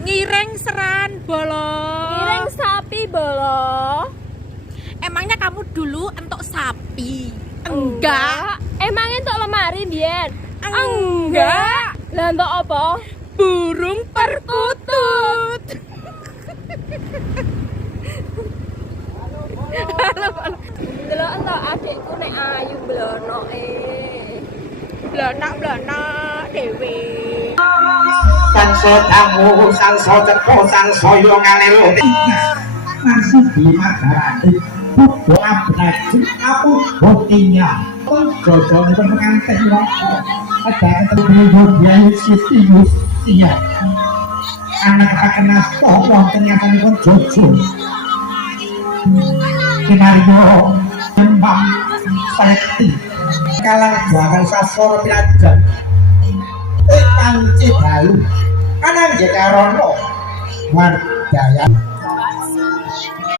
Ngiring seran bolo. Ngiring sapi bolo. Emangnya kamu dulu entuk sapi? Enggak. Emangnya entuk lemari Bian? Enggak. Lah entuk apa? Burung perkutut. Delok entuk adikku nek ayu blonoke. Blanak-blanak dhewe. Bangsa tamu sang socepo sang soyo ngalelo masih di magarate budo abrak aku botinya jodoh itu pengantin rokok ada ketemu biaya sitius iya anak kena stop ternyata itu jodoh skenario tembang sakti kalang jangan sasor pelajar panci dalu kanan jekarono wardaya